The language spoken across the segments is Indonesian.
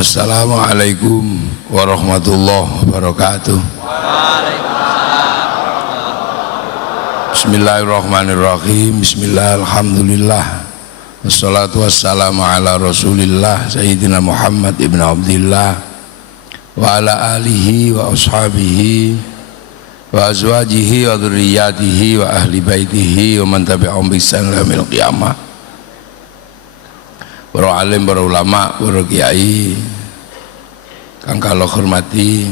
Assalamualaikum warahmatullahi wabarakatuh. Bismillahirrahmanirrahim. Bismillah, alhamdulillah. Wassalatu wassalamu ala rasulillah Sayyidina Muhammad ibn Abdillah wa ala alihi wa ashabihi wa azwajihi wa dhurriyyatihi wa ahli baitihi wa man tabi'ahum bi ihsan ila yaumil qiyamah. Para alim, para ulama, para kiai kang kula hormati,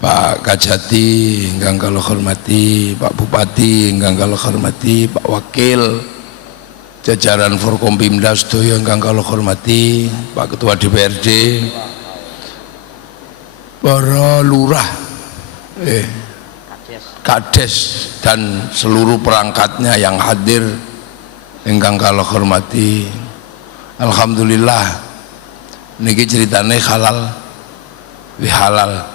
Pak Kajati ingkang kula hormati, Pak Bupati ingkang kula hormati, Pak Wakil, jajaran Forkompimda sedaya ingkang kula hormati, Pak Ketua DPRD, para lurah, kades dan seluruh perangkatnya yang hadir ingkang kula hormati. Alhamdulillah niki ceritane halal halal,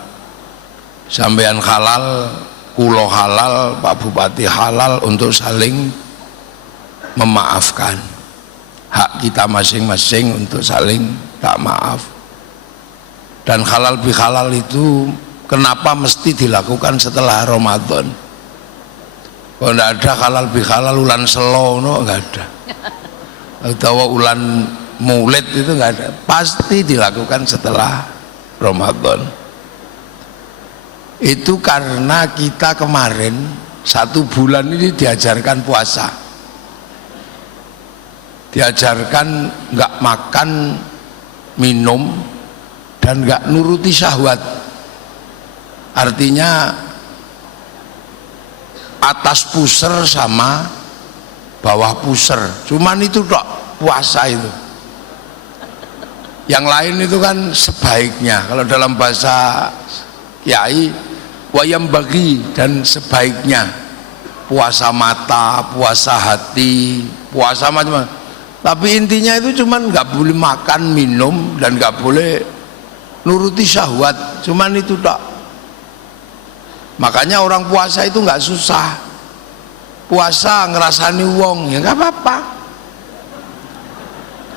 sampean halal, kulo halal, Pak Bupati halal untuk saling memaafkan. Hak kita masing-masing untuk saling tak maaf. Dan halal bihalal itu kenapa mesti dilakukan setelah Ramadan? Kalau tidak ada halal bihalal ulan selo, no, enggak ada. Atau ulan Maulid itu enggak ada, pasti dilakukan setelah Ramadan. Itu karena kita kemarin 1 bulan ini diajarkan puasa, diajarkan enggak makan minum dan enggak nuruti syahwat. Artinya atas puser sama bawah puser, cuman itu tok puasa itu. Yang lain itu kan sebaiknya, kalau dalam bahasa kiai wayam bagi, dan sebaiknya puasa mata, puasa hati, puasa macam-macam. Tapi intinya itu cuman nggak boleh makan minum dan nggak boleh nuruti syahwat, cuman itu tok. Makanya orang puasa itu nggak susah. Puasa ngerasani wong ya nggak apa-apa.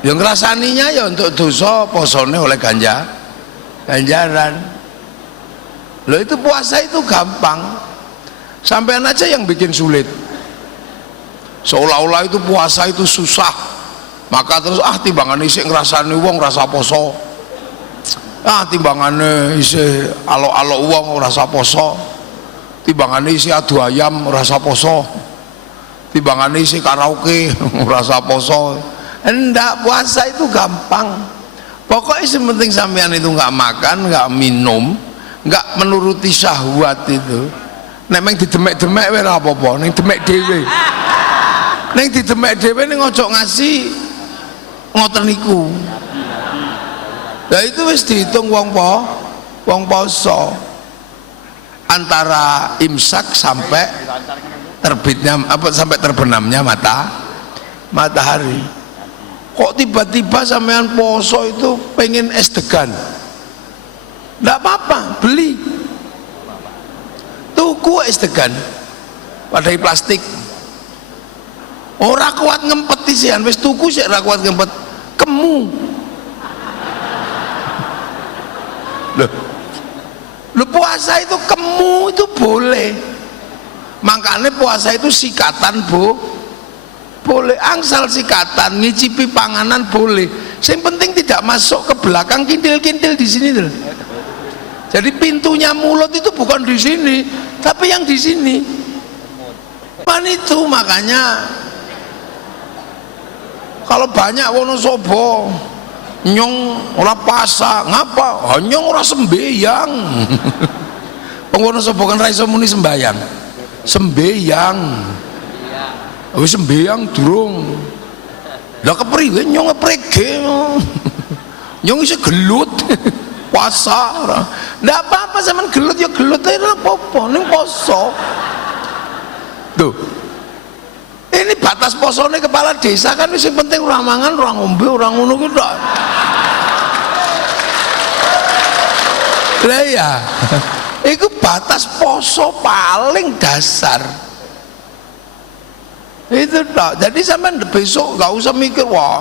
Yang ngerasaninya ya untuk dosa, posone oleh ganjaran. Loh, itu puasa itu gampang. Sampean aja yang bikin sulit. Seolah-olah itu puasa itu susah. Maka terus timbangane isih ngrasani wong rasa poso. Timbangane isih alok-alok wong rasa poso. Timbangane isih adu ayam rasa poso. Timbangane isih karaoke rasa poso. Enggak, puasa itu gampang. Pokoknya sementing sampean itu nggak makan, nggak minum, nggak menuruti syahwat itu. Nek meng didemek-demek wae ora apa-apa, ning demek dhewe. Ning didemek dhewe ning ojo ngasih ngoten niku. Lah itu wis dihitung wong poso. Antara imsak sampai terbitnya sampai terbenamnya matahari. Kok tiba-tiba sampean poso itu pengen es degan? Nggak apa-apa, beli, tuku es degan padai plastik. Ora kuat ngempet isian, wis tuku sik ora kuat ngempet, kemu. Loh, puasa itu kemu itu boleh. Makanya puasa itu sikatan, boleh, angsal sikatan, ngicipi panganan boleh. Yang penting tidak masuk ke belakang kintil-kintil di sini tuh. Jadi pintunya mulut itu bukan di sini, tapi yang di sini. Itu makanya kalau banyak Wonosobo nyong ora pasa, ngapa? Nyong ora sembayang. Wonosobo kan ra iso muni sembayang. Sembayang. Wis sembayang durung. Lah kepriwe nyong ngeprege. Nyong isih gelut. Puasa ora. Ndak apa-apa sampean gelut ya gelut ae ora apa-apa ning poso. Tuh. Ini batas posone kepala desa kan wis penting ora mangan, ora ngombe, ora ngono ku tok. Lah ya. Iku batas poso paling dasar. Itu tak. Jadi sampean besok nggak usah mikir wah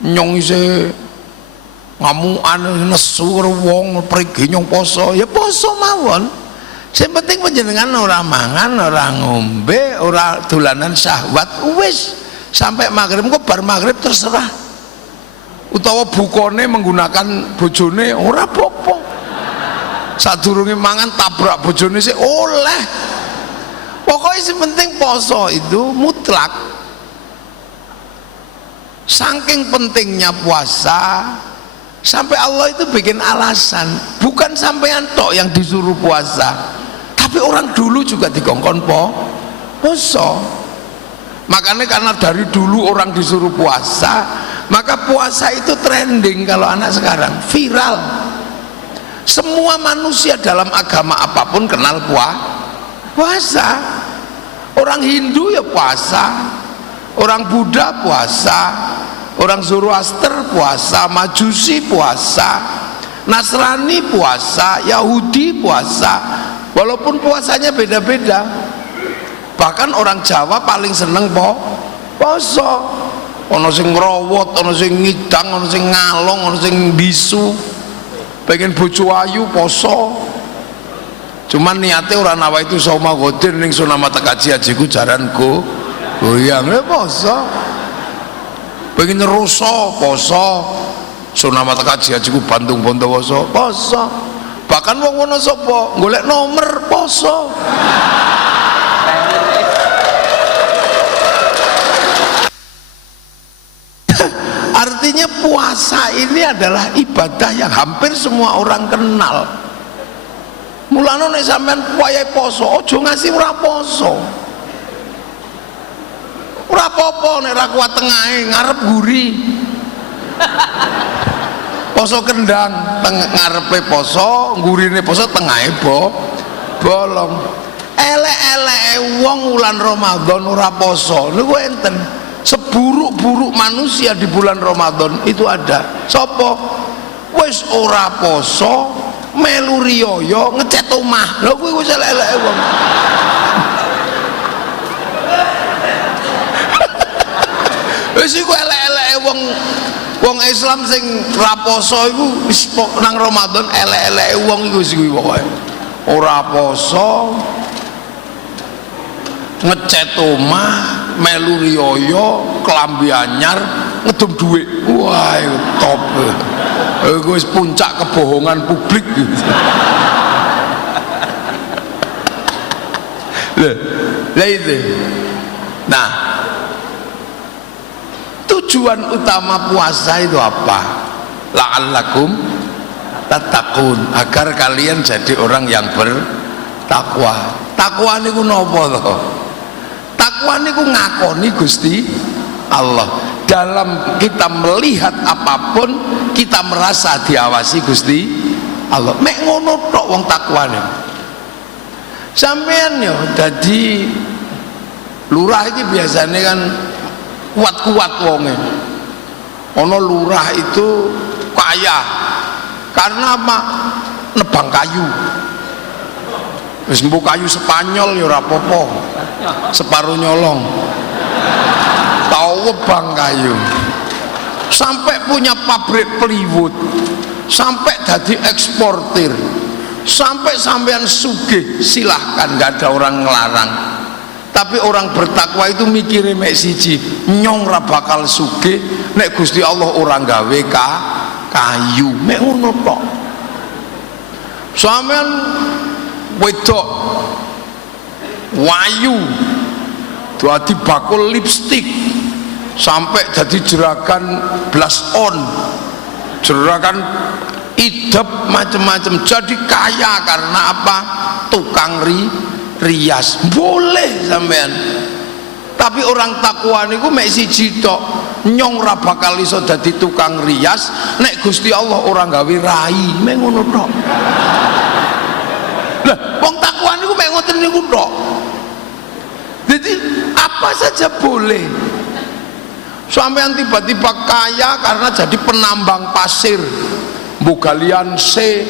nyong isi ngamukan nesu wong pergi nyong poso ya poso mawon. Sing penting panjenengan ora mangan, ora ngombe, ora dolanan syahwat, wis sampai maghrib kok bar maghrib terserah. Utawa bukone menggunakan bojone ora apa-apa. Sadurunge mangan tabrak bojone sih oleh. Pokoknya sing penting poso itu mutlak. Saking pentingnya puasa sampai Allah itu bikin alasan, bukan sampean tok yang disuruh puasa, tapi orang dulu juga dikongkon poso. Makanya karena dari dulu orang disuruh puasa, maka puasa itu trending. Kalau anak sekarang viral, semua manusia dalam agama apapun kenal puasa. Orang Hindu ya puasa, orang Buddha puasa, orang Zoroaster puasa, Majusi puasa, Nasrani puasa, Yahudi puasa, walaupun puasanya beda-beda. Bahkan orang Jawa paling seneng poso. Ono sing ngrowot, ono sing ngidang, ono sing ngalong, ono sing bisu. Pengen bojo ayu poso. Cuman niate ora nawa itu soma godir ning sunamata kaji hajiku jaranku goyang poso. Pengen neruso poso, sunamata kaji hajiku Bandung Bondowoso poso. Bahkan wong Wonosobo golek nomor poso. Artinya puasa ini adalah ibadah yang hampir semua orang kenal. Mulane nek sampean wayahe poso aja ngasih ora poso. Ora apa-apa nek ra kuat tengahe ngarep guri. Poso kendang ngarepe poso, gurine poso tengahe bolong. Elek-eleke wong wulan Ramadan ora poso niku enten. Seburuk-buruk manusia di bulan Ramadan itu ada. Sopo? Wis ora poso, melu riyo ngecat omah. Lha kuwi wis elek-eleke wong. Wis iku elek-eleke wong Islam sing ra poso iku wis nang Ramadan elek-eleke wong iku wis kuwi pokoke. Ora poso, ngecat omah, melu riyo, kelambi anyar, ngedum duit. Wah, itu top. Itu wis puncak kebohongan publik. Lah itu. Nah, tujuan utama puasa itu apa? La'allakum tattaqun, agar kalian jadi orang yang bertakwa. Takwa niku napa to? Takwa niku ngakoni Gusti Allah. Dalam kita melihat apapun kita merasa diawasi Gusti Allah. Mek ngono tok wong takwane. Sampeyan yo dadi lurah iki biasanya kan kuat-kuat wonge. Ono lurah itu kaya karena apa? Nebang kayu. Wis mbok kayu Spanyol ya ora apa-apa. Separuh nyolong. Tau webang kayu. Sampai punya pabrik plywood. Sampai jadi eksportir. Sampai sampean sugih, silahkan, nggak ada orang ngelarang. Tapi orang bertakwa itu mikirnya mek siji, nyong ra bakal sugih nek Gusti Allah orang gawe kayu. Mek ngono tok. Sampean wedok wayu dadi bakul lipstik sampai jadi jerakan blush on, jerakan idep macam-macam, jadi kaya karena apa? Tukang rias boleh sampean. Tapi orang takwa niku mek siji tok, nyong ra bakal iso dadi tukang rias nek Gusti Allah orang gawe rai. Mek ngono tok. Lah wong takwa niku mek ngoten niku tok. Jadi apa saja boleh. Sampean tiba-tiba kaya karena jadi penambang pasir, mbok galian C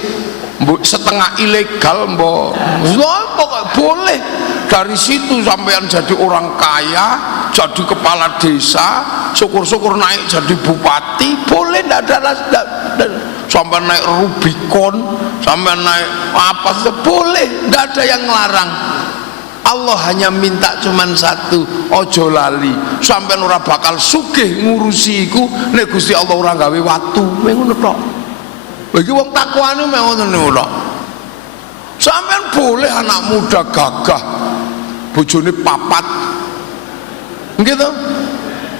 setengah ilegal mbok boleh. Dari situ sampean jadi orang kaya, jadi kepala desa, syukur-syukur naik jadi bupati, boleh, tidak ada sampai naik Rubicon, sampai naik apa saja boleh, tidak ada yang ngelarang. Allah hanya minta cuman satu, ojo lali sampai ora bakal sugih ngurusi iku nek Gusti Allah ora gawe watu, ngono tok. Iki wong takwane ngono niku tok. Sampean boleh anak muda gagah, bojone papat, gitu.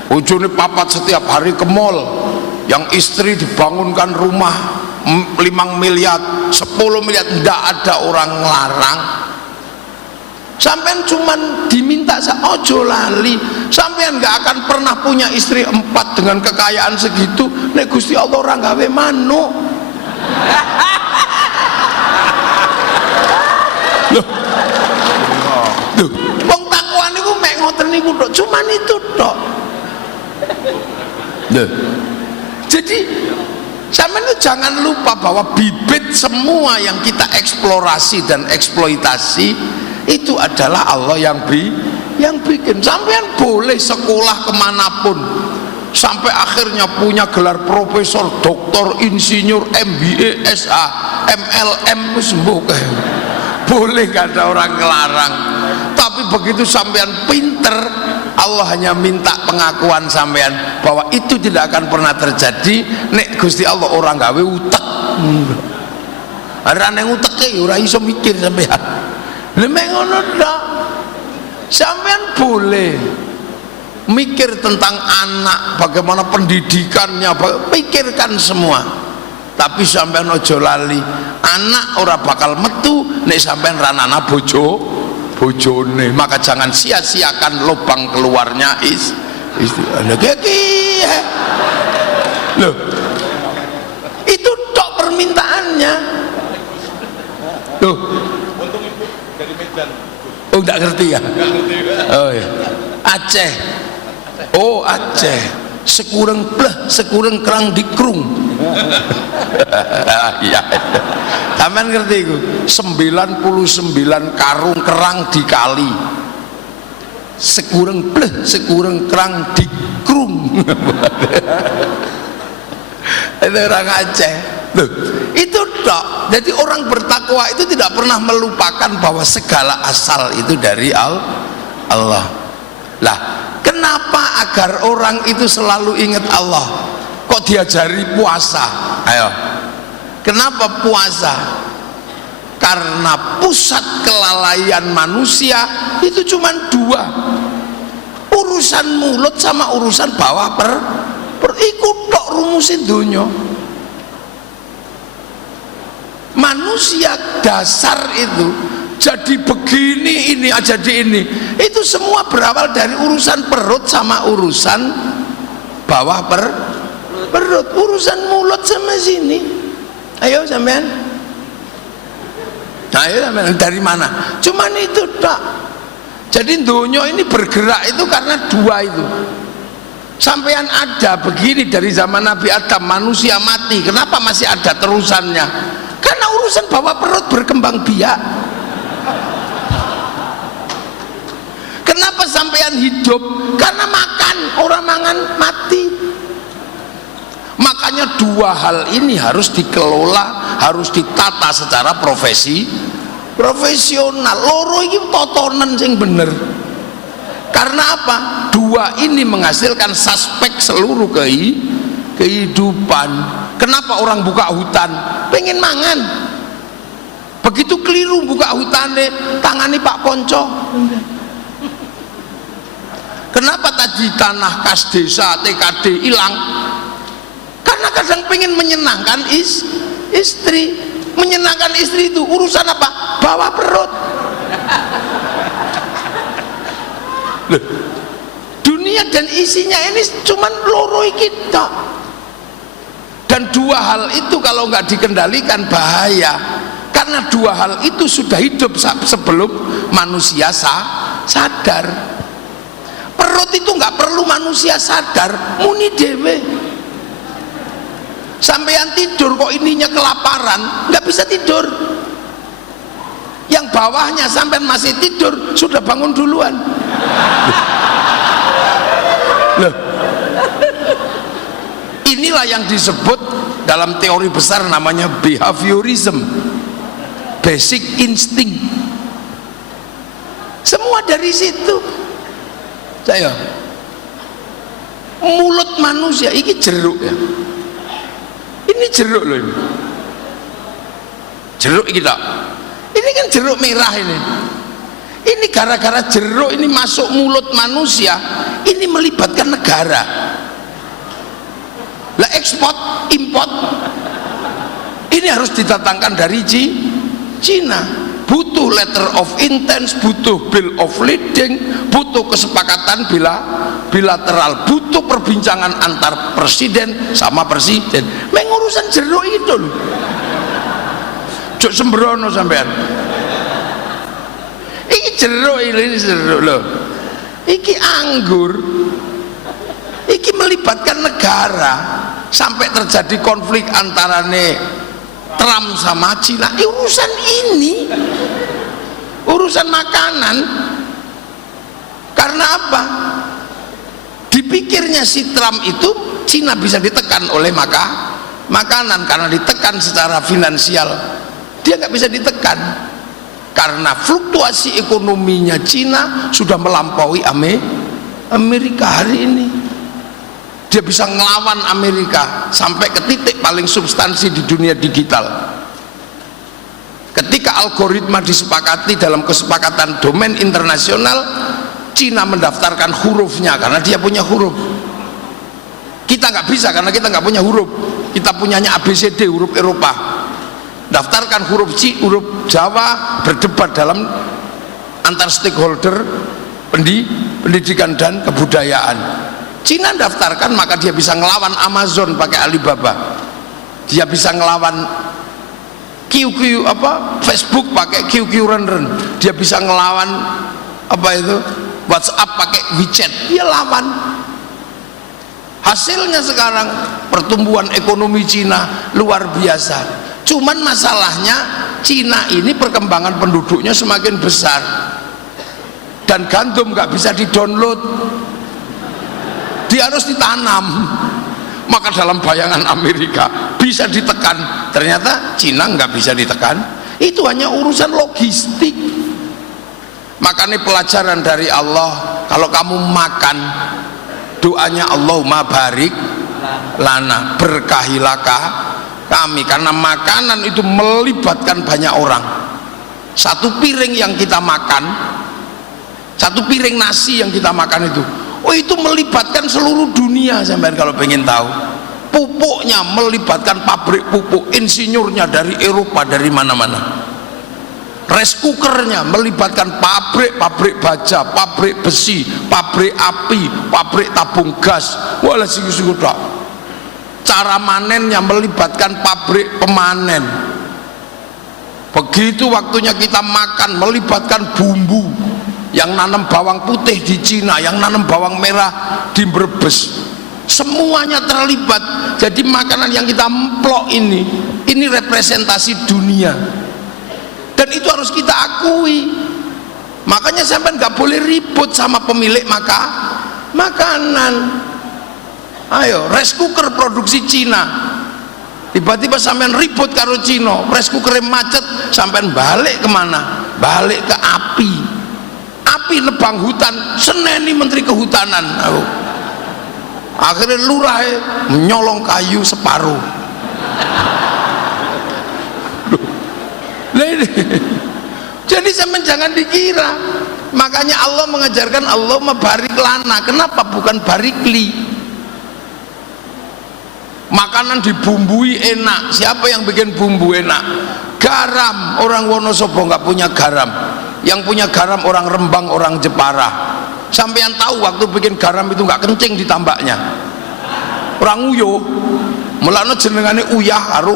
Bojone papat setiap hari ke mall, yang istri dibangunkan rumah 5 miliar, 10 miliar, tidak ada orang ngelarang. Sampean cuman diminta ojo lali, sampean nggak akan pernah punya istri 4 dengan kekayaan segitu nek Gusti Allah orang gawe manuk. Loh, wong takwan niku mek ngoten niku tok, cuman itu tok. Loh. Jadi sampean itu jangan lupa bahwa bibit semua yang kita eksplorasi dan eksploitasi itu adalah Allah yang bikin. Sampean boleh sekolah kemanapun sampai akhirnya punya gelar profesor, doktor, insinyur, MBA, SA, MLM, sembuh boleh, gak ada orang ngelarang. Tapi begitu sampean pinter, Allah hanya minta pengakuan sampean bahwa itu tidak akan pernah terjadi nek Gusti Allah orang gawe utek. Ada yang uteke ora iso mikir sampean. Lha ngono tok. Sampean boleh mikir tentang anak, bagaimana pendidikannya, pikirkan semua. Tapi sampean ojo lali, anak ora bakal metu nek sampean ranana bojone. Maka jangan sia-siakan lubang keluarnya loh, itu tok permintaannya. Loh, oh enggak ngerti ya? Oh ya, Aceh. Oh Aceh, sekurang pleh sekurang kerang dikrung. Iya, sampean ngerti iku 99 karung kerang dikali, sekurang pleh sekurang kerang dikrung. Itu orang Aceh. Loh, itu tok. Jadi orang bertakwa itu tidak pernah melupakan bahwa segala asal itu dari Allah. Lah, kenapa agar orang itu selalu ingat Allah? Kok diajari puasa? Ayo, kenapa puasa? Karena pusat kelalaian manusia itu cuma 2, urusan mulut sama urusan bawah ikut tok rumusin dunia. Manusia dasar itu jadi begini, ini jadi ini, itu semua berawal dari urusan perut sama urusan bawah perut, urusan mulut sama sini. Ayo sampean, ayo sampean, dari mana? Cuman itu tak. Jadi dunia ini bergerak itu karena 2 itu. Sampean ada begini dari zaman Nabi Adam, manusia mati, kenapa masih ada terusannya? Karena urusan bawah perut berkembang biak. Kenapa sampean hidup? Karena makan, orang mangan mati. Makanya 2 hal ini harus dikelola, harus ditata secara profesional. Loro iki totonan sing bener. Karena apa? 2 ini menghasilkan suspek seluruh kehidupan. Kenapa orang buka hutan? Pengen mangan. Begitu keliru buka hutannya, tangani Pak Ponco. Kenapa tadi tanah kas desa TKD hilang? Karena kadang pengen menyenangkan istri. Menyenangkan istri itu urusan apa? Bawa perut. Loh, dunia dan isinya ini cuman loro kita. Dan 2 hal itu kalau nggak dikendalikan bahaya. Karena 2 hal itu sudah hidup sebelum manusia sadar. Perut itu nggak perlu manusia sadar, muni dewe. Sampeyan tidur kok ininya kelaparan, kantoran nggak bisa tidur, yang bawahnya sampai masih tidur sudah bangun duluan. Loh, inilah yang disebut dalam teori besar namanya behaviorism, basic instinct. Semua dari situ. Saya mulut manusia ini jeruk ya, ini jeruk loh, ini jeruk kita, ini kan jeruk merah ini gara-gara jeruk ini masuk mulut manusia, ini melibatkan negara lah, ekspor import ini harus didatangkan dari Cina, butuh letter of intent, butuh bill of lading, butuh kesepakatan bilateral, butuh perbincangan antar presiden sama presiden. Mengurusan jeruk itu loh, cuk sembrono sampean. Iki jeruk, ini jeruk loh, iki anggur, iki melibatkan negara sampai terjadi konflik antara Trump sama Cina. Urusan ini urusan makanan. Karena apa? Dipikirnya si Trump itu Cina bisa ditekan oleh makanan, karena ditekan secara finansial. Dia nggak bisa ditekan karena fluktuasi ekonominya Cina sudah melampaui Amerika hari ini. Dia bisa ngelawan Amerika sampai ke titik paling substansi di dunia digital. Ketika algoritma disepakati dalam kesepakatan domain internasional, Cina mendaftarkan hurufnya karena dia punya huruf. Kita nggak bisa karena kita nggak punya huruf. Kita punyanya ABCD, huruf Eropa. Daftarkan huruf huruf Jawa, berdebat dalam antar stakeholder pendidikan dan kebudayaan. Cina daftarkan, maka dia bisa ngelawan Amazon pakai Alibaba, dia bisa ngelawan Facebook pakai QQ Run, dia bisa ngelawan WhatsApp pakai WeChat, dia lawan. Hasilnya sekarang pertumbuhan ekonomi Cina luar biasa. Cuman masalahnya Cina ini perkembangan penduduknya semakin besar dan gandum nggak bisa didownload, dia harus ditanam. Maka dalam bayangan Amerika bisa ditekan, ternyata Cina nggak bisa ditekan. Itu hanya urusan logistik. Makanya pelajaran dari Allah, kalau kamu makan, doanya Allahumma barik lana, berkahilah kami, karena makanan itu melibatkan banyak orang. Satu piring yang kita makan, satu piring nasi yang kita makan itu melibatkan seluruh dunia. Sampai kalau pengen tahu, pupuknya melibatkan pabrik pupuk, insinyurnya dari Eropa, dari mana-mana. Rice cookernya melibatkan pabrik baja, pabrik besi, pabrik api, pabrik tabung gas. Walah siku-siku tak. Cara manennya melibatkan pabrik pemanen. Begitu waktunya kita makan, melibatkan bumbu. Yang nanam bawang putih di Cina, yang nanam bawang merah di Brebes, semuanya terlibat. Jadi makanan yang kita emplok ini representasi dunia, dan itu harus kita akui. Makanya sampai nggak boleh ribut sama pemilik makanan. Ayo, rice cooker produksi Cina, tiba-tiba sampai ribut karo Cina, rice cooker macet, sampai balik kemana? Balik ke api nebang hutan, seneni menteri kehutanan. Akhirnya lurah menyolong kayu separuh. Jadi jangan dikira. Makanya Allah mengajarkan Allahumma barik lana. Kenapa bukan barikli? Makanan dibumbui enak. Siapa yang bikin bumbu enak? Garam. Orang Wonosobo nggak punya garam. Yang punya garam orang Rembang, orang Jepara. Sampeyan tahu waktu bikin garam itu nggak kencing ditambaknya. Orang Uyo, mulane jenengane uyah karo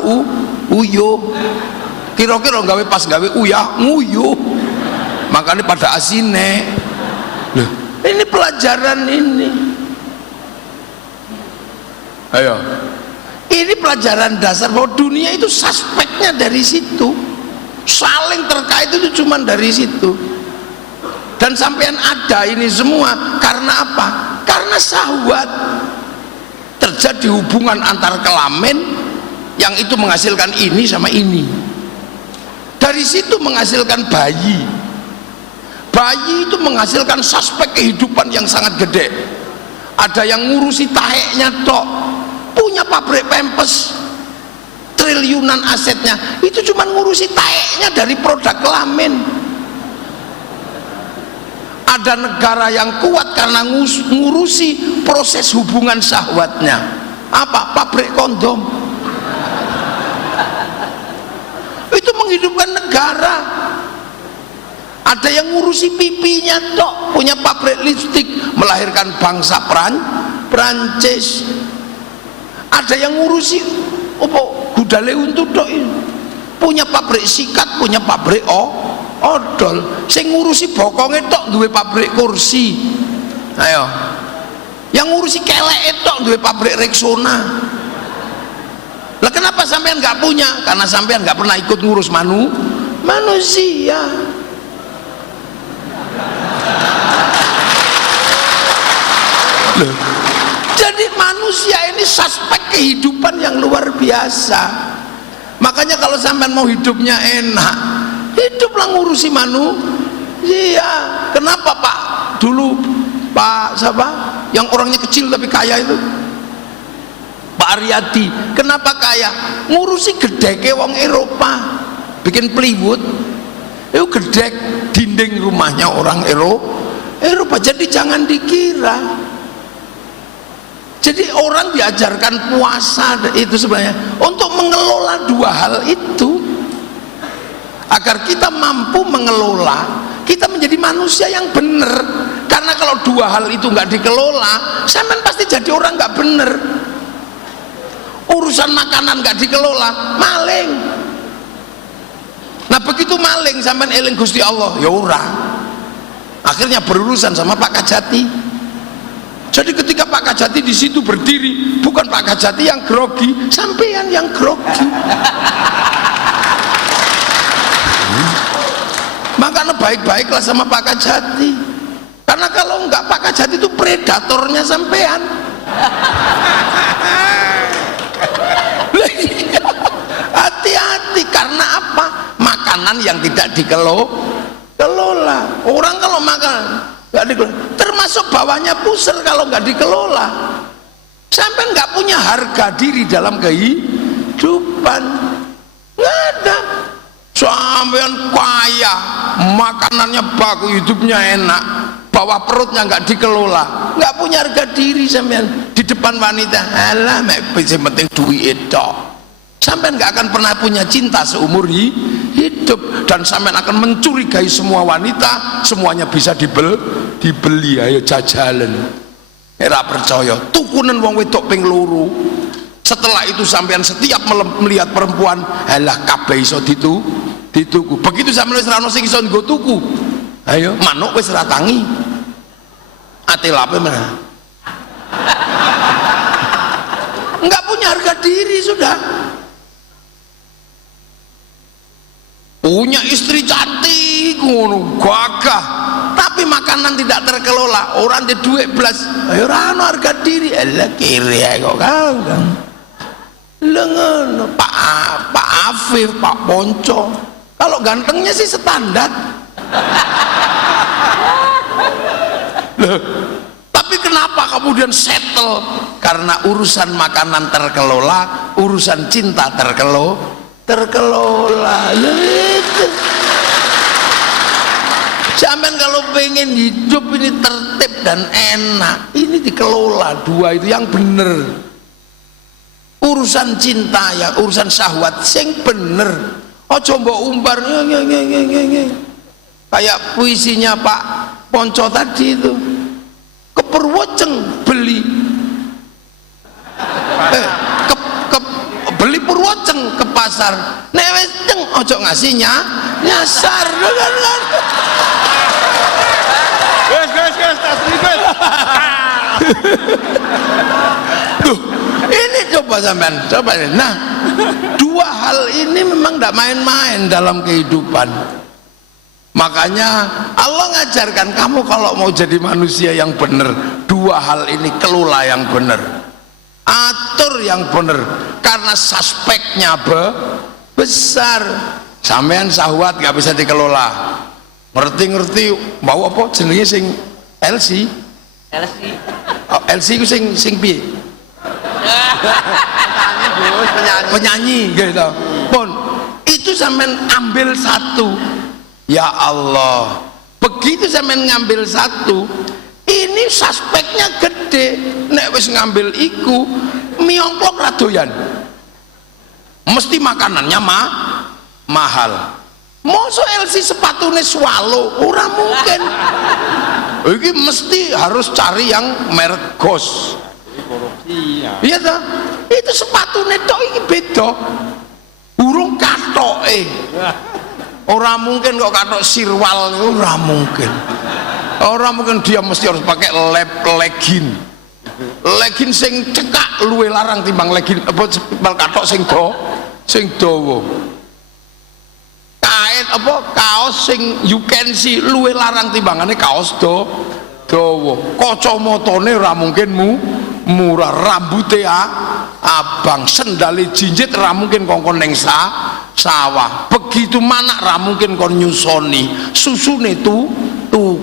uyo. Kira-kira gawe pas gawe uyah nguyu. Makanya pada asine. Loh, ini pelajaran ini. Ayo. Ini pelajaran dasar bahwa dunia itu suspeknya dari situ, saling terkait itu cuma dari situ. Dan sampean ada ini semua karena apa? Karena syahwat. Terjadi hubungan antar kelamin yang itu menghasilkan ini sama ini. Dari situ menghasilkan bayi. Bayi itu menghasilkan suspek kehidupan yang sangat gede. Ada yang ngurusi taheknya tok, punya pabrik pempes, triliunan asetnya, itu cuma ngurusi taheknya dari produk kelamin. Ada negara yang kuat karena ngurusi proses hubungan syahwatnya. Apa? Pabrik kondom. Itu menghidupkan negara. Ada yang ngurusi pipinya tok, punya pabrik lipstik, melahirkan bangsa Prancis. Ada yang ngurusi gudale untuk tok ini, punya pabrik sikat, punya pabrik odol. Sing ngurusi bokonge tok duwe pabrik kursi. Ayo, yang ngurusi keleke tok duwe pabrik Rexona. Lah kenapa sampean nggak punya? Karena sampean nggak pernah ikut ngurus manusia. Loh, jadi manusia ini suspek kehidupan yang luar biasa. Makanya kalau sampean mau hidupnya enak, hiduplah ngurusi manusia. Kenapa Pak dulu Pak siapa yang orangnya kecil tapi kaya itu, Pak Aryadi, kenapa kaya? Ngurusi gedeke wong Eropa, bikin plywood itu gedek dinding rumahnya orang Eropa. Jadi jangan dikira. Jadi orang diajarkan puasa itu sebenarnya untuk mengelola dua hal itu, agar kita mampu mengelola, kita menjadi manusia yang benar. Karena kalau dua hal itu nggak dikelola, sampean pasti jadi orang nggak benar. Urusan makanan nggak dikelola, maling. Nah begitu maling sampean eling Gusti Allah, ya ora. Akhirnya berurusan sama Pak Kajati. Jadi ketika Pak Kajati di situ berdiri, bukan Pak Kajati yang grogi, sampean yang grogi. Makanya baik-baiklah sama Pak Kajati. Karena kalau enggak, Pak Kajati itu predatornya sampean. Hati-hati, karena apa? Makanan yang tidak dikelola. Orang kalau makan nggak dikelola, termasuk bawahnya pusar kalau nggak dikelola, sampai nggak punya harga diri dalam kehidupan, nggak ada. Sampean kaya, makanannya bagus, hidupnya enak, bawah perutnya nggak dikelola, nggak punya harga diri sampean di depan wanita. Alah, penting duit tok. Sampean nggak akan pernah punya cinta seumur hidup, dan sampean akan mencurigai semua wanita, semuanya bisa dibeli. Ayo jajalan, era percaya tukunan wong wedok ping loro. Setelah itu sampean setiap melihat perempuan, alah kabeh iso dituku. Begitu sampean wis ra ono sing iso nggo tuku, ayo manuk wis ra tangi, ati lape mana, nggak punya harga diri sudah. Punya istri cantik ngono gagah, tapi makanan tidak terkelola, orang di duit belas, ayo rano harga diri, elah kiri kok kang lengan. Pak Afif, Pak Ponco, kalau gantengnya sih standar. Loh, tapi kenapa kemudian settle? Karena urusan makanan terkelola, urusan cinta terkelola. Sampean kalau pengen hidup ini tertib dan enak, ini dikelola dua itu yang bener. Urusan cinta ya, urusan syahwat sing bener. Ojo mbok umbar kayak puisinya Pak Ponco tadi itu, ke Purwoceng beli beli Purwoceng ke pasar, nek wis ceng ojo ngasihnya nyasar. Guys, tas ribet. Tuh, ini coba Coba sampean, coba. Nah, dua hal ini memang tidak main-main dalam kehidupan. Makanya Allah ngajarkan kamu kalau mau jadi manusia yang benar, dua hal ini kelola yang benar, atur yang benar, karena suspeknya besar. Sampean syahwat gak bisa dikelola. Ngerti-ngerti mau apa jenenge sing LC? Oh, LC ku sing piye? Penyanyi gitu. Pun itu sampean ambil satu. Ya Allah, begitu sampean ngambil satu, ini suspeknya gede. Nek wis ngambil iku miongklok radoyan, mesti makanannya mahal. Mosok LC sepatune swallow ora mungkin. Iki mesti harus cari yang merek Ghost. Iya toh? Itu sepatune tok iki beda. Urung katoke. Ora mungkin kok katok sirwal, ora mungkin. Ora mungkin dia mesti harus pakai legging. Legging sing cekak luwe larang timbang legging apa katok sing dawa. Kain apa kaos sing you can see luwe larang timbangane kaos dawa. Kacamatane ora mungkin murah, rambute abang, sendale jinjit ra mungkin kongkon ning sawah. Begitu manak ra mungkin kon nyusoni, susune tuku.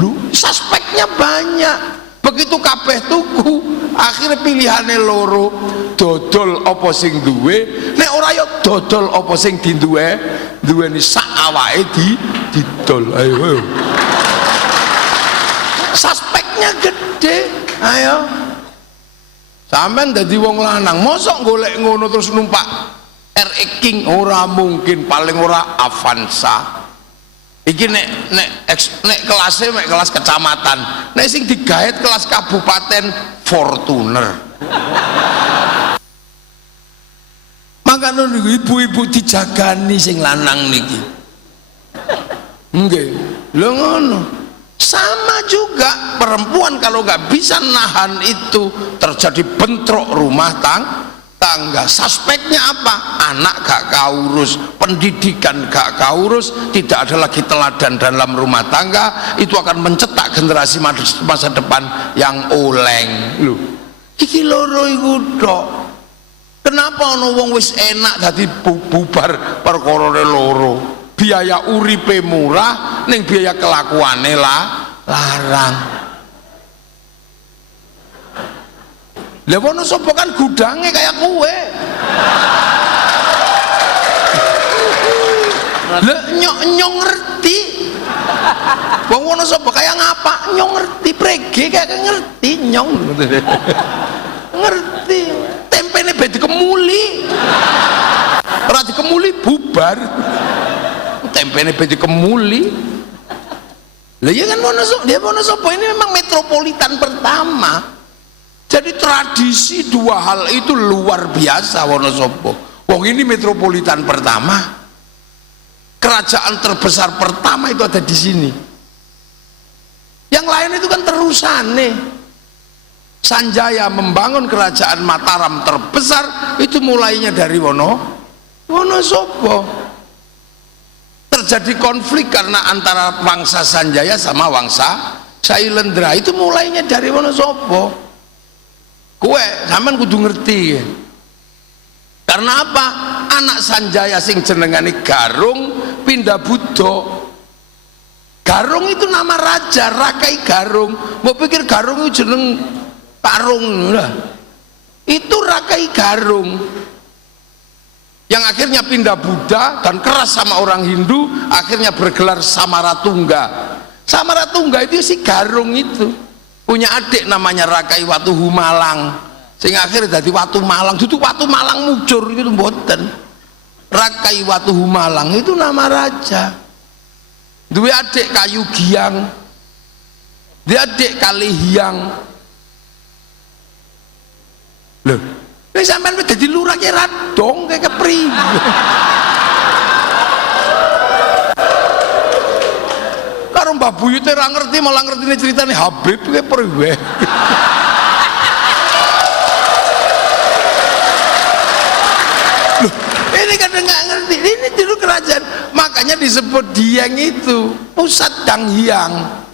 Lu suspeknya banyak. Begitu kabeh tuku, akhirnya pilihannya loro, dodol apa sing duwe, nek ora ya dodol apa sing duweni sak awake didol. Ayo. Suspeknya gede. Ayo. Sampean dadi wong lanang, mosok golek ngono terus numpak RX King ora mungkin, paling ora Avanza. Iki nek kelasnya mek kelas kecamatan, nek sing digaet kelas kabupaten Fortuner. Makanya ibu-ibu dijagani sing lanang niki. Nggih, lho ngono. Sama juga perempuan kalau nggak bisa nahan itu terjadi bentrok rumah tangga. Suspeknya apa? Anak gak kaurus, pendidikan gak kaurus, tidak ada lagi teladan dalam rumah tangga, itu akan mencetak generasi masa depan yang oleng. Loh, iki loro iku tok. Kenapa ono wong wis enak dadi bubar perkorone loro? Biaya uripe murah ning biaya kelakuane larang. Lah wono sapa kan gudange kayak kue. Lah nyok ngerti. Wong wono sapa kayak ngapa? Nyok ngerti prege kayak ngerti nyong. Ngerti. Tempene be dikemuli. Ora dikemuli bubar. Tempene be dikemuli. Lah ya kan Wonosobo ini memang metropolitan pertama. Jadi tradisi dua hal itu luar biasa Wonosobo. Wong ini metropolitan pertama. Kerajaan terbesar pertama itu ada di sini. Yang lain itu kan terusane. Sanjaya membangun kerajaan Mataram terbesar itu mulainya dari Wonosobo. Terjadi konflik karena antara Wangsa Sanjaya sama Wangsa Sailendra, itu mulainya dari Wonosobo. Kue sampean kudu ngerti. Karena apa? Anak Sanjaya sing jenengane Garung pindah Buddha. Garung itu nama raja, Rakai Garung. Mau pikir Garung itu jeneng Tarung lah. Itu Rakai Garung. Yang akhirnya pindah Buddha dan keras sama orang Hindu, akhirnya bergelar Samaratungga. Samaratungga itu si Garung itu punya adik namanya Rakai Watu Humalang, sehingga akhirnya jadi Watu Malang. Itu Watu Malang mujur itu mboten. Rakai Watu Humalang itu nama raja. Dua adik Kayu Giang, dia adik Kalihiang. Loh, ini sampean wis dadi lurah ki radong kayak kepriye. Karo Mbah Buyut ora ngerti, malah ngertine ceritane Habib kayak priwe. kadang nggak ngerti ini dulu kerajaan, makanya disebut Dieng itu pusat Danghyang,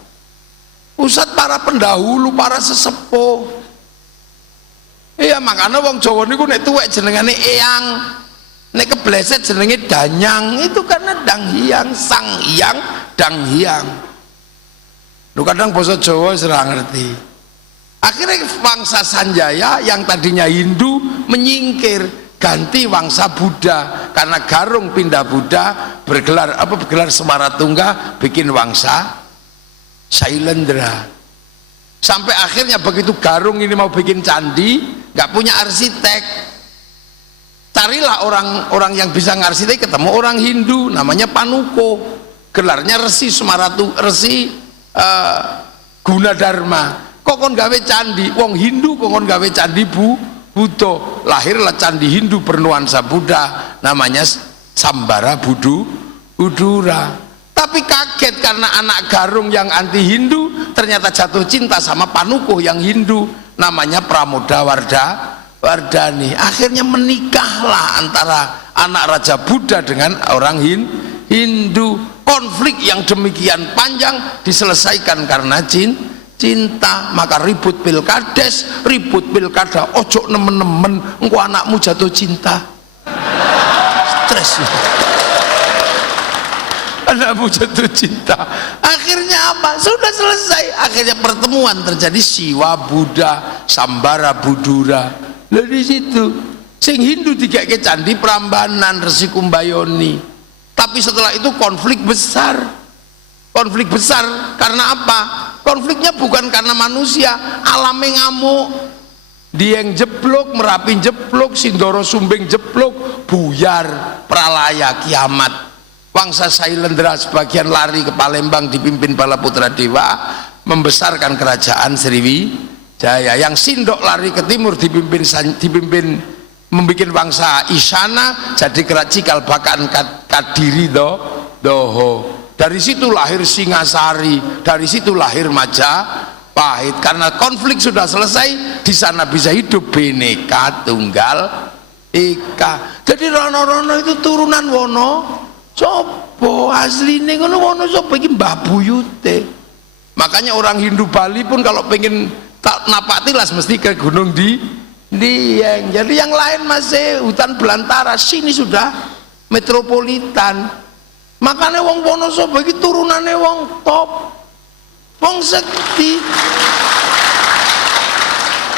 pusat para pendahulu, para sesepuh. Iya, makanya wong Jawa niku nek tuwek jenengane Eyang, nek kebleset jenenge Danyang, itu karena Danghyang, Sang Hyang, Danghyang. Lu kadang basa Jawa ora ngerti. Akhirnya bangsa Sanjaya yang tadinya Hindu menyingkir, ganti wangsa Buddha, karena Garung pindah Buddha, bergelar Semaratungga, bikin wangsa Sailendra. Sampai akhirnya begitu Garung ini mau bikin candi, nggak punya arsitek, carilah orang yang bisa ngarsitek, ketemu orang Hindu namanya Panuko, gelarnya Resi Gunadarma. Kokon gawe candi, wong Hindu kokon gawe candi Buddha, lahirlah candi Hindu bernuansa Buddha, namanya Sambara Budura. Tapi kaget karena anak Garung yang anti Hindu ternyata jatuh cinta sama Panukuh yang Hindu, namanya Pramodawardhani. Akhirnya menikahlah antara anak Raja Buddha dengan orang Hindu. Konflik yang demikian panjang diselesaikan karena cinta. Maka ribut pilkada, ojo nemen-nemen engko anakmu jatuh cinta, stres. Anakmu jatuh cinta, akhirnya apa? Sudah selesai. Akhirnya pertemuan terjadi, Siwa Buddha, Sambara Budura. Dari situ sing Hindu digake candi Prambanan, Resi Kumbayoni. Tapi setelah itu konflik besar karena apa? Konfliknya bukan karena manusia, alamnya ngamuk. Dieng jeblok, Merapi jeblok, Sindoro Sumbing jeblok, buyar, pralaya, kiamat. Wangsa Sailendra sebagian lari ke Palembang dipimpin Balaputra Dewa, membesarkan kerajaan Sriwijaya. Yang Sindok lari ke timur dipimpin membuat wangsa Isana, jadi kerajaan Bakaan Kadiri Doho. Dari situ lahir Singasari, dari situ lahir Majapahit. Karena konflik sudah selesai, di sana bisa hidup Bhinneka Tunggal Ika. Jadi rono-rono itu turunan Wono Sopo, asline ngono Wono Sopo iki Mbah Buyute. Makanya orang Hindu Bali pun kalau pengen napak tilas mesti ke Gunung Dieng. Jadi yang lain masih hutan belantara, sini sudah metropolitan. Makanya wong Wonosobo iki turunane wong top, wong sekti.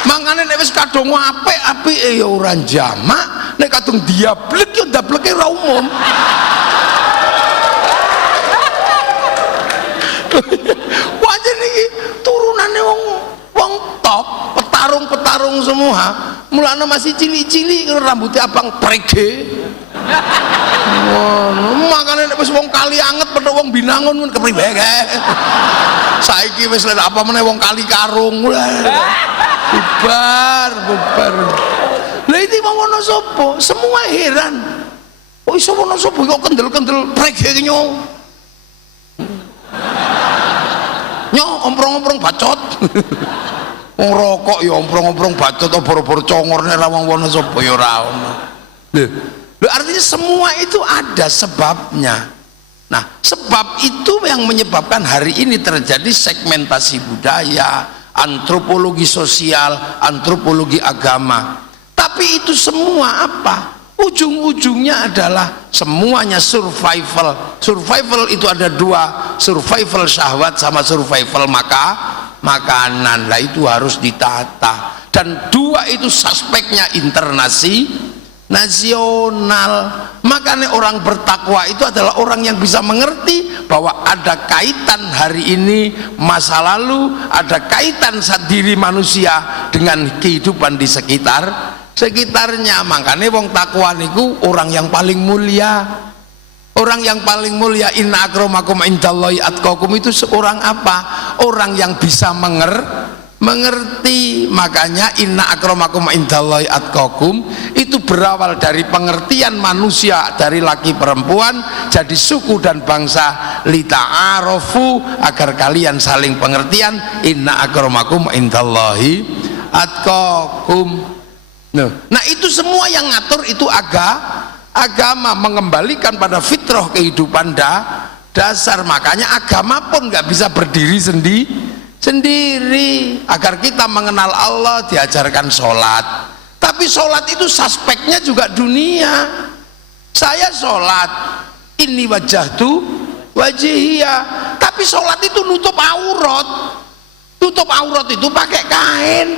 Makanya nek wis kadung apik-apike ya ora jamak, nek kadung diablek ya dableke ra umum. Wajan iki turunane wong top, petarung semua. Mulane masih cilik-cilik rambutnya abang prege. Makanya wis wong kali anget padha wong Binangun mun kepriwe kae. Saiki wis apa meneh wong Kali Karung. Bubar. Lah iki wong Wonosobo semua heran. Kok iso Wonosobo kok kendel-kendel prege nyong. Omprong-omprong bacot. Wong rokok ya omprong-omprong bacot obor-obor congorne ra wong Wonosobo ya ora ono. Loh, artinya semua itu ada sebabnya. Nah, sebab itu yang menyebabkan hari ini terjadi segmentasi budaya, antropologi sosial, antropologi agama. Tapi itu semua apa? Ujung-ujungnya adalah semuanya survival. Survival itu ada dua, survival syahwat sama survival makanan. Lah itu harus ditata. Dan dua itu suspeknya nasional. Makanya orang bertakwa itu adalah orang yang bisa mengerti bahwa ada kaitan hari ini masa lalu, ada kaitan diri manusia dengan kehidupan di sekitarnya. Makanya wong takwa niku orang yang paling mulia. Orang yang paling mulia, inna akramakum indallahi atqakum, itu seorang apa? Orang yang bisa mengerti. Makanya inna akramakum indallahi atqakum itu berawal dari pengertian manusia, dari laki perempuan jadi suku dan bangsa, lita'arofu, agar kalian saling pengertian. Inna akramakum indallahi atqakum. Nah itu semua yang ngatur itu Agama mengembalikan pada fitrah kehidupan dasar, makanya agama pun nggak bisa berdiri sendiri. Agar kita mengenal Allah diajarkan sholat, tapi sholat itu suspeknya juga dunia. Saya sholat, ini wajahtu wajihiyah, tapi sholat itu nutup aurat. Tutup aurat itu pakai kain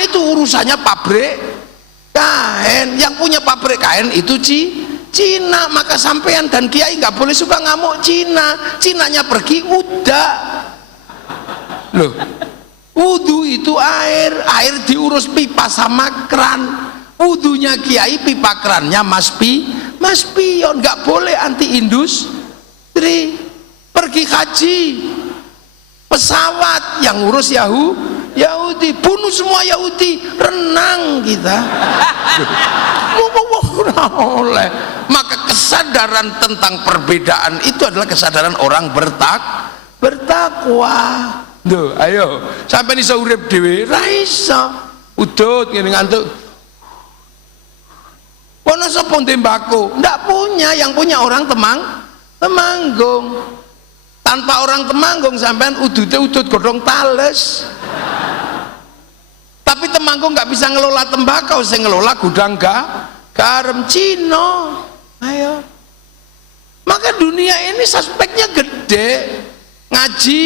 itu urusannya pabrik kain, yang punya pabrik kain itu Cina. Maka sampean dan kiai nggak boleh suka ngamuk Cinanya pergi udah loh. Wudu itu air diurus pipa sama kran. Wudunya kiai, pipa krannya mas pion. Nggak boleh anti industri. Pergi haji, pesawat yang urus Yahudi, bunuh semua Yahudi, renang kita. Oleh maka kesadaran tentang perbedaan itu adalah kesadaran orang bertakwa. Duh, ayo sampai iso urip dhewe ra iso udut ngene ngantuk. Ono sapa tembako? Ndak punya, yang punya orang Temanggung. Tanpa orang Temanggung sampean udute udut godhong tales. Tapi Temanggung nggak bisa ngelola tembakau, saya ngelola gudang garam Cina. Ayo, maka dunia ini suspeknya gede. Ngaji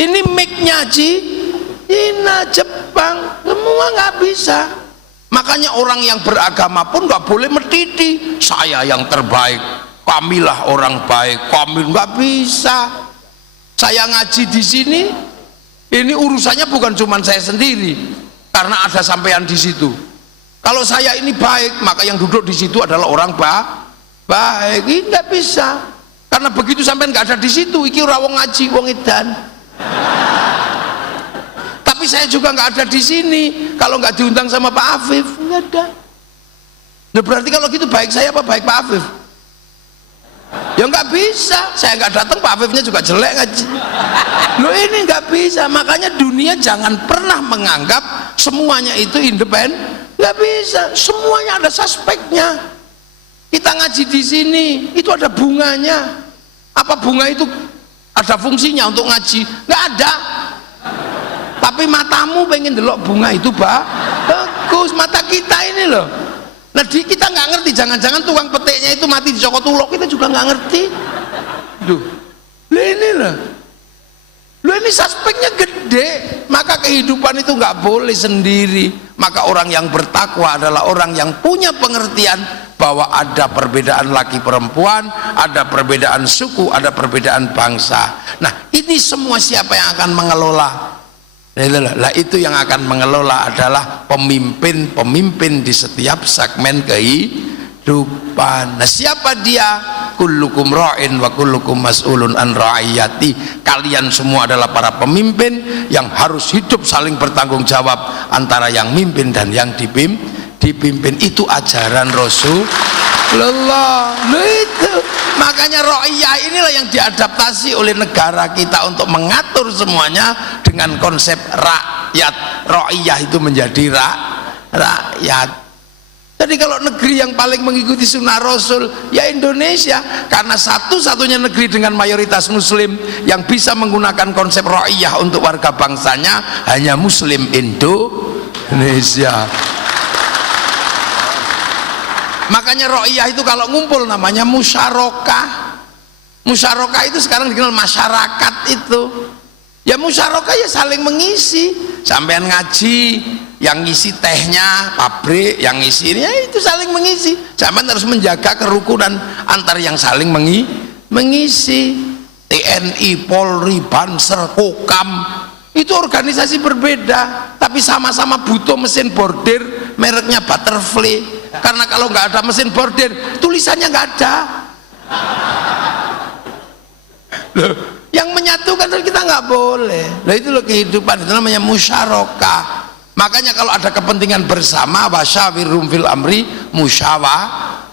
ini mic-nya Cina, Jepang, semua nggak bisa. Makanya orang yang beragama pun nggak boleh mediti saya yang terbaik, kamilah orang baik, kami nggak bisa. Saya ngaji di sini, ini urusannya bukan cuma saya sendiri, karena ada sampean di situ. Kalau saya ini baik, maka yang duduk di situ adalah orang baik. Ini nggak bisa, karena begitu sampean nggak ada di situ, iki ora wong ngaji, wong edan. Tapi saya juga nggak ada di sini. Kalau nggak diundang sama Pak Afif, nggak ada. Nah, berarti kalau gitu baik saya apa baik Pak Afif? Ya nggak bisa, saya nggak datang Pak Afifnya juga jelek ngaji. Loh, ini nggak bisa. Makanya dunia jangan pernah menganggap semuanya itu independen. Nggak bisa, semuanya ada suspeknya. Kita ngaji di sini itu ada bunganya. Apa bunga itu ada fungsinya untuk ngaji? Nggak ada. Tapi matamu pengen delok bunga itu bagus, mata kita ini loh. Nah, kita nggak ngerti, jangan-jangan tukang petiknya itu mati dicokot ulok, kita juga nggak ngerti. Duh, ini loh. Ini suspeknya gede. Maka kehidupan itu nggak boleh sendiri. Maka orang yang bertakwa adalah orang yang punya pengertian bahwa ada perbedaan laki perempuan, ada perbedaan suku, ada perbedaan bangsa. Nah, ini semua siapa yang akan mengelola? Lah, itu yang akan mengelola adalah pemimpin di setiap segmen kehidupan. Nah, siapa dia? Kullukum ra'in wa kullukum mas'ulun an ra'iyati. Kalian semua adalah para pemimpin yang harus hidup saling bertanggung jawab antara yang mimpin dan yang dipimpin. Itu ajaran Rasulullah. Itu makanya ra'iyah inilah yang diadaptasi oleh negara kita untuk mengatur semuanya dengan konsep rakyat. Ra'iyah itu menjadi rakyat. Jadi kalau negeri yang paling mengikuti sunnah Rasul ya Indonesia, karena satu-satunya negeri dengan mayoritas muslim yang bisa menggunakan konsep ra'iyah untuk warga bangsanya hanya muslim Indonesia. Makanya ra'iyah itu kalau ngumpul namanya musyarakah. Musyarakah itu sekarang dikenal masyarakat itu. Ya musyarakah ya saling mengisi. Sampean ngaji, yang ngisi tehnya pabrik, yang ngisi ini ya itu saling mengisi. Sampean harus menjaga kerukunan antar yang saling mengisi. TNI, Polri, Banser, Kokam itu organisasi berbeda, tapi sama-sama butuh mesin bordir mereknya Butterfly. Karena kalau nggak ada mesin bordir, tulisannya nggak ada. Loh, yang menyatukan kita nggak boleh. Nah, itu loh kehidupan, itu namanya musyarakah. Makanya kalau ada kepentingan bersama, wasyawirhum fil amri, musyawarah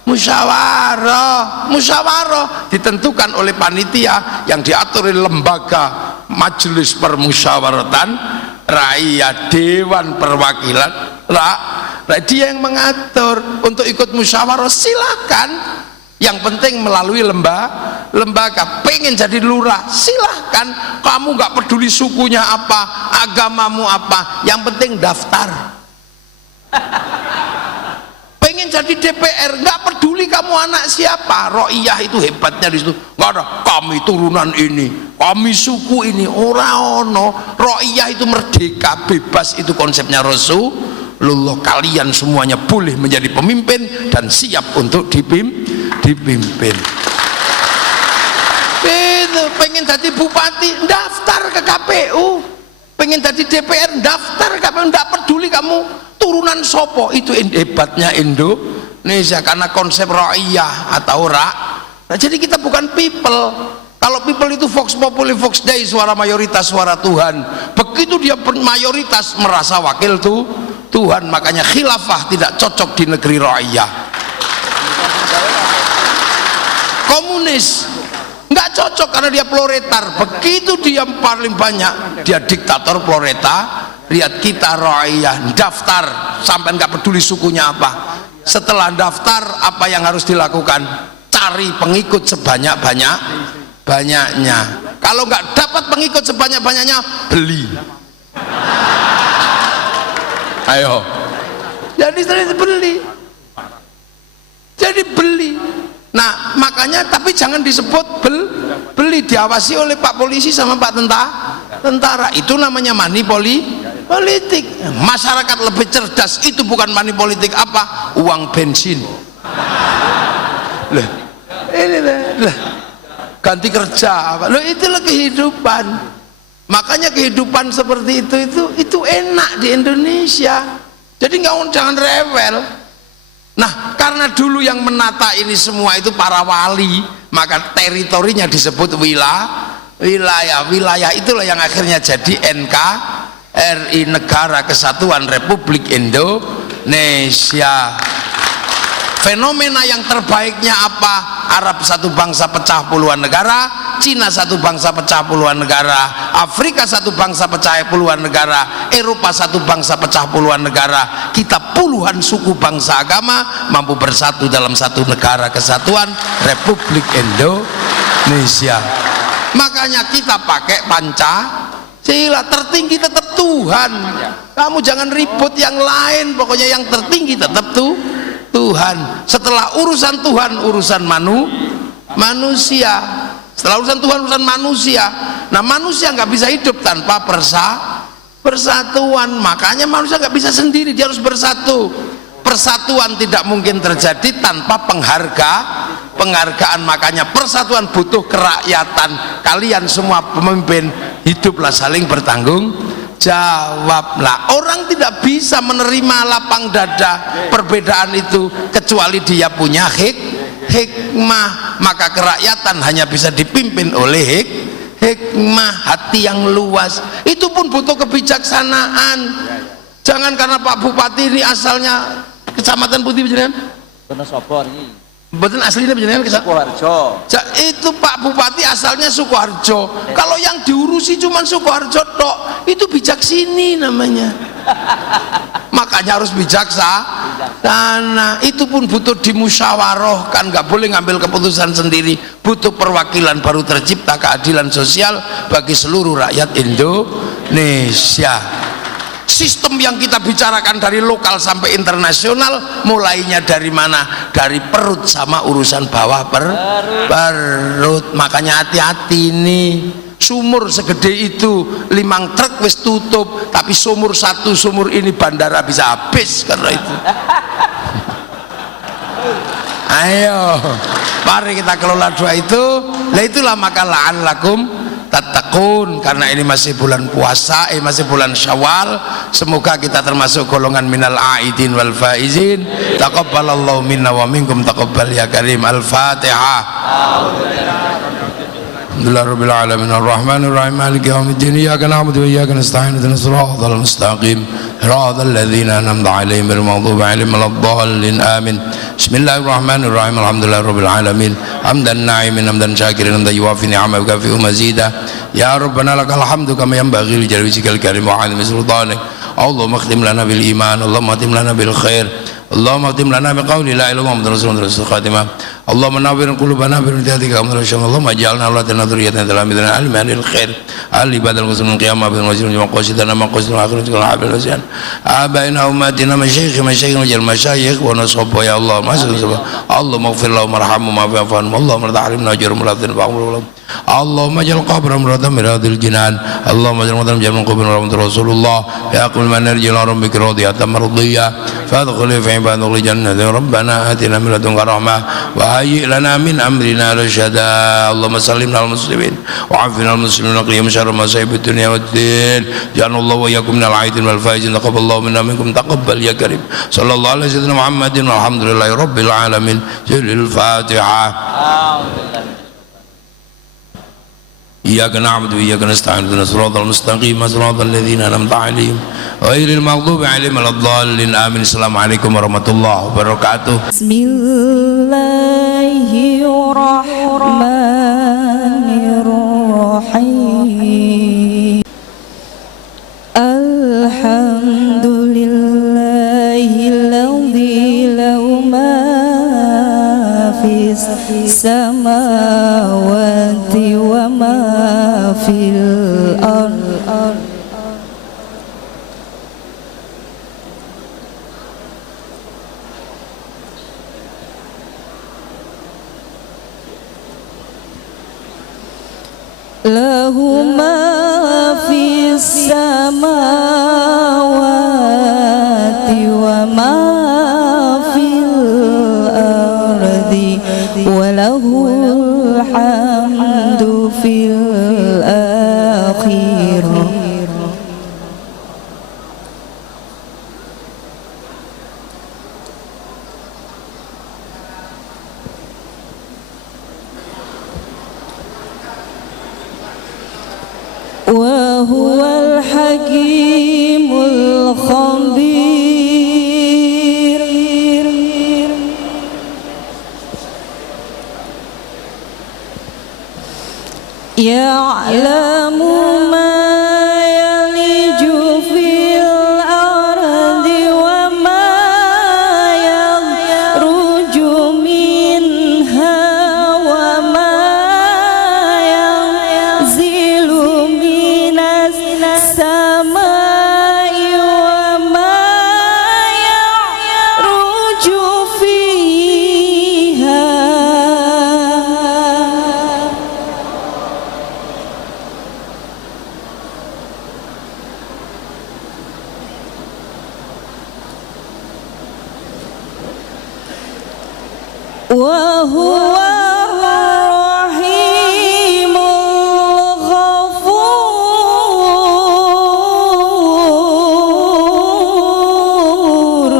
ditentukan oleh panitia yang diatur oleh lembaga majelis permusyawaratan rakyat, dewan perwakilan Nah, dia yang mengatur. Untuk ikut musyawarah silahkan, yang penting melalui lembaga. Pengen jadi lurah silahkan, kamu nggak peduli sukunya apa, agamamu apa, yang penting daftar. Pengen jadi DPR nggak peduli kamu anak siapa, ro'iyah itu hebatnya di situ. Nggak ada kami turunan ini, kami suku ini, ora ono. Ro'iyah itu merdeka, bebas, itu konsepnya Rasulullah. Kalian semuanya boleh menjadi pemimpin dan siap untuk dipimpin. Itu pengen jadi bupati daftar ke KPU, pengen jadi DPR daftar ke KPU, nggak peduli kamu turunan sopo. Itu hebatnya Indonesia, karena konsep ra'iyah atau Nah, jadi kita bukan people. Kalau people itu vox populi vox dei, suara mayoritas suara Tuhan. Begitu dia mayoritas merasa wakil tuh Tuhan, makanya khilafah tidak cocok di negeri ra'iyah. Komunis nggak cocok karena dia proletar. Begitu dia paling banyak, dia diktator proletar. Lihat kita ra'iyah, daftar sampai nggak peduli sukunya apa. Setelah daftar, apa yang harus dilakukan? Cari pengikut sebanyak-banyaknya. Kalau nggak dapat pengikut sebanyak-banyaknya, beli. Ayo, jadi beli. Nah, makanya tapi jangan disebut beli, diawasi oleh Pak Polisi sama Pak Tentara. Itu namanya money politik. Masyarakat lebih cerdas, itu bukan money politik, apa? Uang bensin. Lah, ganti kerja apa? Loh, itulah kehidupan. Makanya kehidupan seperti itu enak di Indonesia. Jadi jangan rewel. Nah, karena dulu yang menata ini semua itu para wali, maka teritorinya disebut wilayah. Itulah yang akhirnya jadi NKRI, Negara Kesatuan Republik Indonesia. Fenomena yang terbaiknya apa? Arab satu bangsa pecah puluhan negara, Cina satu bangsa pecah puluhan negara, Afrika satu bangsa pecah puluhan negara, Eropa satu bangsa pecah puluhan negara. Kita puluhan suku bangsa agama mampu bersatu dalam satu negara kesatuan Republik Indonesia. Makanya kita pakai Pancasila, tertinggi tetap Tuhan. Kamu jangan ribut yang lain, pokoknya yang tertinggi tetap Tuhan. Setelah urusan Tuhan, urusan manusia. Setelah urusan Tuhan, urusan manusia. Nah, manusia nggak bisa hidup tanpa persatuan. Makanya manusia nggak bisa sendiri, dia harus bersatu. Persatuan tidak mungkin terjadi tanpa penghargaan. Makanya persatuan butuh kerakyatan. Kalian semua pemimpin, hiduplah saling bertanggung jawablah. Orang tidak bisa menerima lapang dada perbedaan itu kecuali dia punya hikmah. Maka kerakyatan hanya bisa dipimpin oleh hikmah, hati yang luas. Itu pun butuh kebijaksanaan. Jangan karena Pak Bupati ini asalnya Kecamatan Putih Panjenengan Wonosobo ini. Betul aslinya Panjenengan Sukoharjo. Itu Pak Bupati asalnya Sukoharjo. Kalau yang diurusi cuma Sukoharjo tok, itu bijak sini namanya. Makanya harus bijaksana. Itu pun butuh dimusyawarahkan, nggak boleh ngambil keputusan sendiri. Butuh perwakilan, baru tercipta keadilan sosial bagi seluruh rakyat Indonesia. Sistem yang kita bicarakan dari lokal sampai internasional, mulainya dari mana? Dari perut sama urusan bawah perut. Makanya hati-hati nih. Sumur segede itu 5 truk wis tutup, tapi sumur ini bandara bisa habis karena itu. Ayo, mari kita kelola doa itu. Nah, itulah maka la'allakum tattaqun, karena ini masih bulan puasa, masih bulan Syawal. Semoga kita termasuk golongan minal aidin wal faizin. Taqabbalallahu minna wa minkum, taqabbal ya karim. Al-Fatihah. Alhamdulillahirabbil alamin arrahmanir rahim maliki yaumiddin iyyaka na'budu wa iyyaka nasta'in ihdinas siratal mustaqim siratal ladzina an'amta 'alaihim ghairil maghdubi 'alaihim waladdallin amin. Bismillahirrahmanirrahim alhamdulillahirabbil alamin hamdan na'imin hamdan syakirin hamdan yuwafi ni'amahu kafi'u mazida ya rabbana lakal hamdu kama yanbaghi li jalali wajhikal karim wa 'azimi sultanik. اللهم اختم لنا بالإيمان اللهم اختم لنا بالخير اللهم اختم لنا بقول لا إله إلا الله محمد رسول الله الخاتمة اللهم نور قلوبنا بهدايتك اللهم اجعلنا أولادنا ذريتنا تلاميذنا علم أهل الخير علي بدل المسلمين القيامة بين المسلمين جمع قوسنا ما قوسنا آخرة الحبل الوزيان آبائنا أماتنا مشايخ وجل مشايخ ونصحب يا الله ما اللهم اغفر لهم وارحمهم واعف عنهم اللهم لا تحرمنا أجرهم ولا تنفعهم لهم اللهم اجعل قبرهم روضة من رياض الجنان اللهم اجعل مدرم جمع قبر رحمة رسول الله يا قل من نرجو إلى ربك راضية مرضية فادخل في عباد الجنة ربنا آتنا من لدنك رحمة وهيئ لنا من أمرنا رشدا اللهم سلمنا المسلمين وعافنا المسلمين وقهم شر مصائب الدنيا والدين جعلنا الله وإياكم من العائدين والفائزين تقبل الله منا منكم تقبل يا كريم صلى الله على سيدنا محمد والحمد لله رب العالمين سر الفاتحة إياك نعبد وإياك نستعين اهدنا الصراط المستقيم صراط الذين أنعمت عليهم غير المغضوب عليهم ولا الضالين آمين السلام عليكم ورحمة الله وبركاته بسم الله الرحمن الرحيم الحمد لله الذي له ما في السماوات وما في الأرض له ما في السماوات وما في الأرض وله الحمد في الآخرة وهو الحكيم الخبير يعلم ما يلج في الأرض وما يخرج منها وما ينزل من السماء وما يعرج فيها وهو الرحيم الغفور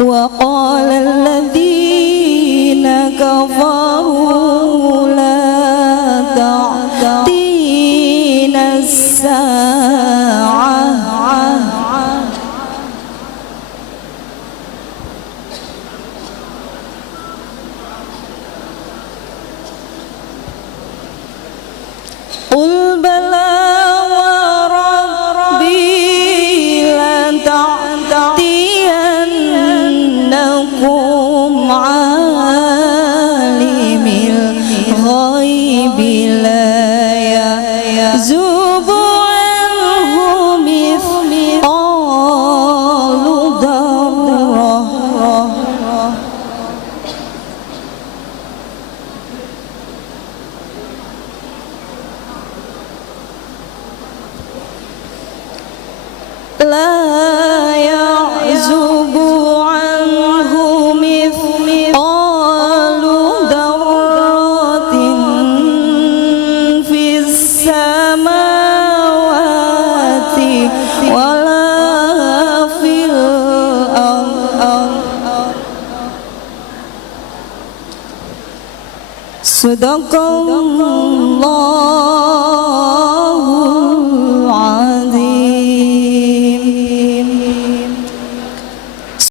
وقال الذين كفروا لا تأتينا الساعة قل بلى وربي لتأتينكم عالم الغيب لا يعزب عنه مثقال ذرة لا يعزب عنه مثقال ذرة في السماوات ولا في الأرض صدق الله